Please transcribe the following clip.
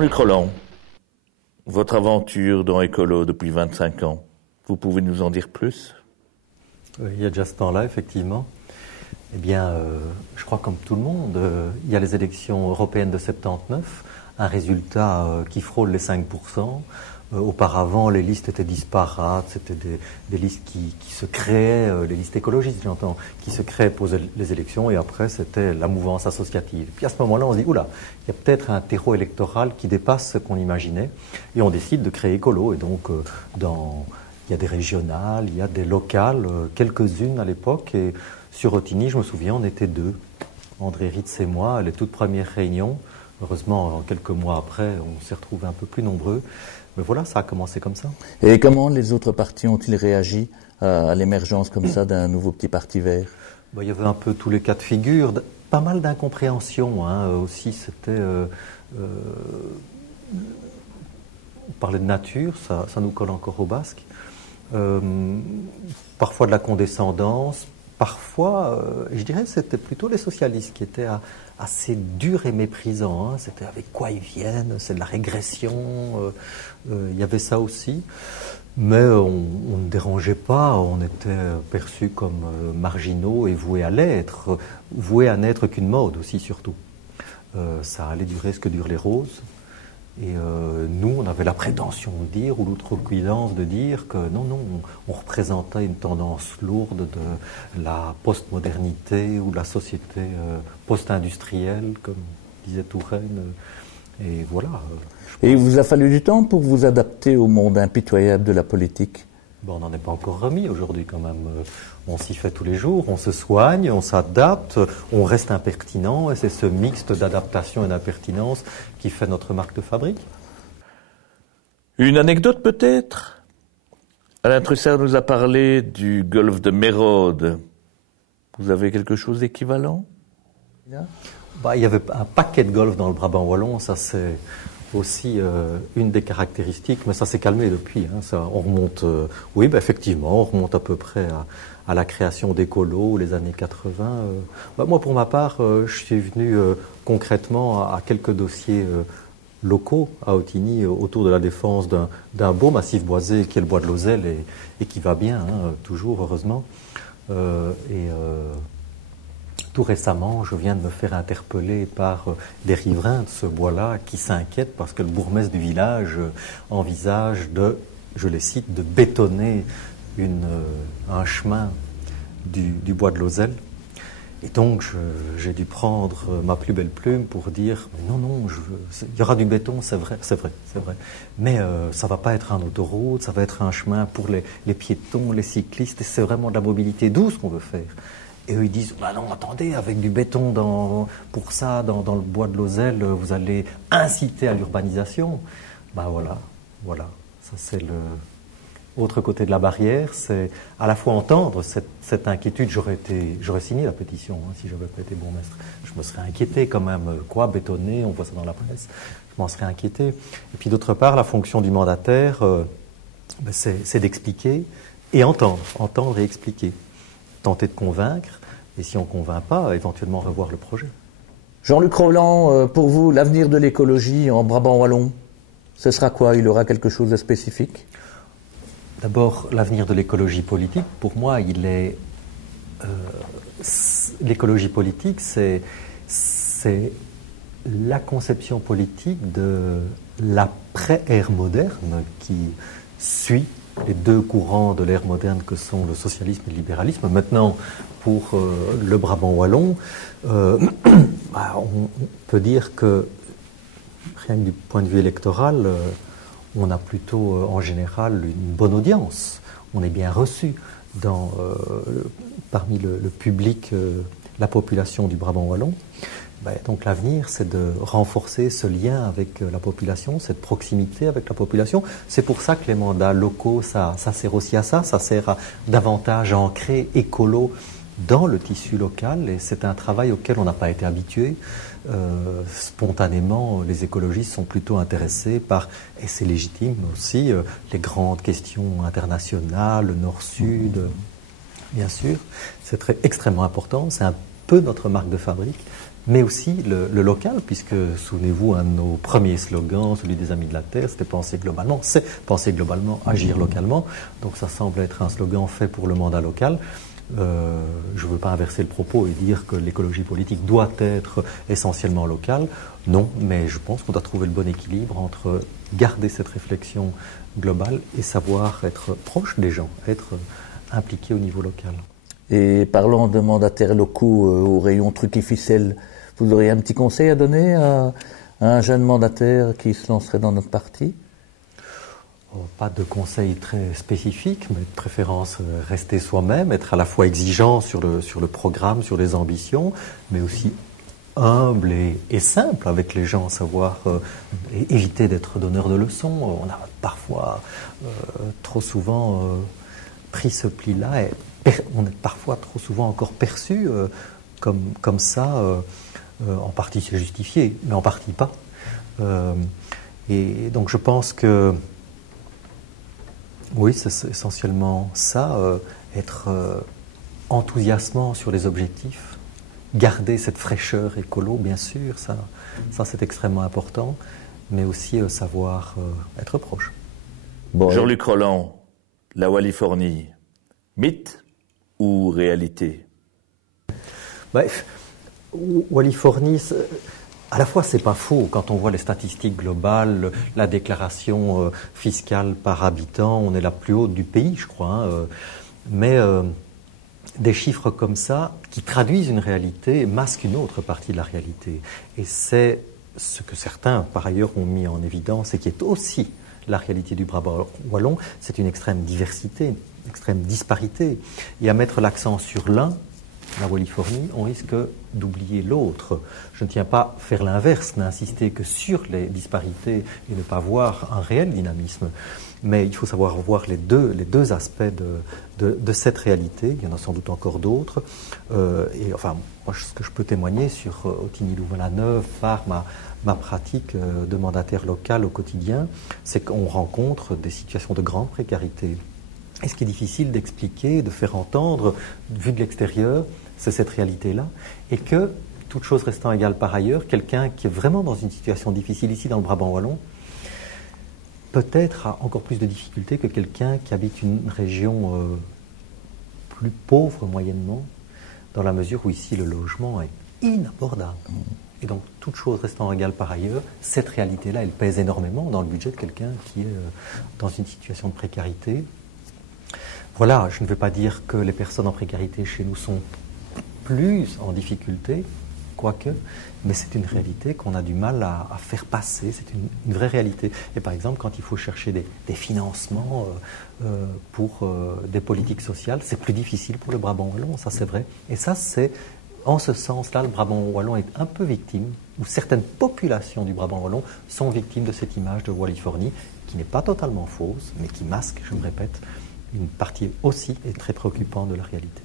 Jean-Luc Roland, votre aventure dans Écolo depuis 25 ans, vous pouvez nous en dire plus? Il y a déjà ce temps-là, effectivement. Eh bien, je crois comme tout le monde, il y a les élections européennes de 79, un résultat qui frôle les 5%. Auparavant, les listes étaient disparates, c'était des listes qui se créaient, les listes écologistes, j'entends, qui se créaient pour les élections, et après, c'était la mouvance associative. Puis à ce moment-là, on se dit, oula, il y a peut-être un terreau électoral qui dépasse ce qu'on imaginait, et on décide de créer Écolo. Et donc, il y a des régionales, il y a des locales, quelques-unes à l'époque, et sur Ottignies, je me souviens, on était deux, André Ritz et moi, les toutes premières réunions. Heureusement, quelques mois après, on s'est retrouvés un peu plus nombreux. Mais voilà, ça a commencé comme ça. Et comment les autres partis ont-ils réagi à l'émergence comme ça d'un nouveau petit parti vert? Il y avait un peu tous les cas de figure, pas mal d'incompréhension aussi. C'était, on parlait de nature, ça nous colle encore au basque. Parfois de la condescendance, parfois, je dirais, c'était plutôt les socialistes qui étaient assez durs et méprisants. C'était avec quoi ils viennent, c'est de la régression. Il y avait ça aussi. Mais on ne dérangeait pas, on était perçus comme marginaux et voués à l'être, voués à n'être qu'une mode aussi surtout. Ça allait durer ce que durent les roses. Et nous, on avait la prétention de dire, ou l'outrecuidance de dire que non, on représentait une tendance lourde de la postmodernité ou de la société post-industrielle, comme disait Touraine. Et voilà. Et il vous a fallu du temps pour vous adapter au monde impitoyable de la politique? On n'en est pas encore remis aujourd'hui quand même. On s'y fait tous les jours, on se soigne, on s'adapte, on reste impertinent, et c'est ce mixte d'adaptation et d'impertinence qui fait notre marque de fabrique. Une anecdote peut-être? Alain Trussert nous a parlé du golfe de Mérode. Vous avez quelque chose d'équivalent? Il y avait un paquet de golf dans le Brabant wallon, ça c'est aussi une des caractéristiques, mais ça s'est calmé depuis. On remonte, effectivement, on remonte à peu près à la création d'Écolo, les années 80. Moi, pour ma part, je suis venu concrètement à quelques dossiers locaux à Ottignies autour de la défense d'un beau massif boisé qui est le bois de Lozelle et qui va bien, toujours, heureusement. Tout récemment, je viens de me faire interpeller par des riverains de ce bois-là qui s'inquiètent parce que le bourgmestre du village envisage je les cite, de bétonner un chemin du bois de Lozelle. Et donc, j'ai dû prendre ma plus belle plume pour dire non, il y aura du béton, c'est vrai. Mais ça va pas être un autoroute, ça va être un chemin pour les piétons, les cyclistes, et c'est vraiment de la mobilité douce qu'on veut faire. Et eux, ils disent, non, attendez, avec du béton dans le bois de Lozelle, vous allez inciter à l'urbanisation. Voilà. Ça, c'est l'autre côté de la barrière. C'est à la fois entendre cette inquiétude. J'aurais signé la pétition, si je n'avais pas été bourgmestre. Je me serais inquiété quand même. Quoi, bétonner, on voit ça dans la presse. Je m'en serais inquiété. Et puis d'autre part, la fonction du mandataire, c'est d'expliquer et entendre et expliquer. Tenter de convaincre, et si on ne convainc pas, éventuellement revoir le projet. Jean-Luc Roland, pour vous, l'avenir de l'écologie en Brabant wallon, ce sera quoi? Il aura quelque chose de spécifique? D'abord, l'avenir de l'écologie politique, pour moi, il est... l'écologie politique, c'est la conception politique de l'après-ère moderne qui suit les deux courants de l'ère moderne que sont le socialisme et le libéralisme. Maintenant, pour le Brabant wallon, on peut dire que, rien que du point de vue électoral, on a plutôt en général une bonne audience. On est bien reçu parmi le public, la population du Brabant wallon. Donc l'avenir, c'est de renforcer ce lien avec la population, cette proximité avec la population. C'est pour ça que les mandats locaux, ça sert aussi à ça. Ça sert à davantage ancrer Écolo dans le tissu local. Et c'est un travail auquel on n'a pas été habitué. Spontanément, les écologistes sont plutôt intéressés par, et c'est légitime aussi, les grandes questions internationales, le Nord-Sud, bien sûr. C'est extrêmement important. C'est un peu notre marque de fabrique. mais aussi le local, puisque, souvenez-vous, un de nos premiers slogans, celui des Amis de la Terre, c'était penser globalement, agir localement. Donc ça semble être un slogan fait pour le mandat local. Je ne veux pas inverser le propos et dire que l'écologie politique doit être essentiellement locale. Non, mais je pense qu'on doit trouver le bon équilibre entre garder cette réflexion globale et savoir être proche des gens, être impliqué au niveau local. Et parlant de mandataires locaux au rayon trucs et ficelles, vous auriez un petit conseil à donner à un jeune mandataire qui se lancerait dans notre parti? Pas de conseils très spécifiques, mais de préférence rester soi-même, être à la fois exigeant sur le programme, sur les ambitions, mais aussi humble et simple avec les gens, savoir éviter d'être donneur de leçons. On a parfois trop souvent pris ce pli-là et on est parfois trop souvent encore perçu comme ça. En partie c'est justifié, mais en partie pas. Et donc je pense que oui, c'est essentiellement ça, être enthousiasmant sur les objectifs, garder cette fraîcheur écolo, bien sûr, ça c'est extrêmement important, mais aussi savoir être proche. Bon, Jean-Luc Roland, la Wallifornie, mythe ou réalité? Wallifornie, à la fois, c'est pas faux quand on voit les statistiques globales, la déclaration fiscale par habitant, on est la plus haute du pays, je crois. Mais des chiffres comme ça, qui traduisent une réalité, masquent une autre partie de la réalité. Et c'est ce que certains, par ailleurs, ont mis en évidence et qui est aussi la réalité du Brabant wallon, c'est une extrême diversité, une extrême disparité. Et à mettre l'accent sur l'un, la Wallifornie, on risque d'oublier l'autre. Je ne tiens pas à faire l'inverse, n'insister que sur les disparités et ne pas voir un réel dynamisme. Mais il faut savoir voir les deux aspects de cette réalité. Il y en a sans doute encore d'autres. Et enfin, moi, ce que je peux témoigner sur Ottignies-Louvain-la-Neuve par ma pratique de mandataire local au quotidien, c'est qu'on rencontre des situations de grande précarité. Et ce qui est difficile d'expliquer, de faire entendre, vu de l'extérieur, c'est cette réalité-là. Et que, toute chose restant égale par ailleurs, quelqu'un qui est vraiment dans une situation difficile ici dans le Brabant wallon, peut-être a encore plus de difficultés que quelqu'un qui habite une région plus pauvre moyennement, dans la mesure où ici le logement est inabordable. Et donc, toute chose restant égale par ailleurs, cette réalité-là, elle pèse énormément dans le budget de quelqu'un qui est dans une situation de précarité. Voilà, je ne veux pas dire que les personnes en précarité chez nous sont plus en difficulté, quoique, mais c'est une réalité qu'on a du mal à faire passer, c'est une vraie réalité. Et par exemple, quand il faut chercher des financements pour des politiques sociales, c'est plus difficile pour le Brabant wallon, ça c'est vrai. Et ça, c'est, en ce sens-là, le Brabant wallon est un peu victime, ou certaines populations du Brabant wallon sont victimes de cette image de Wallifornie, qui n'est pas totalement fausse, mais qui masque, je me répète, une partie aussi et très préoccupante de la réalité.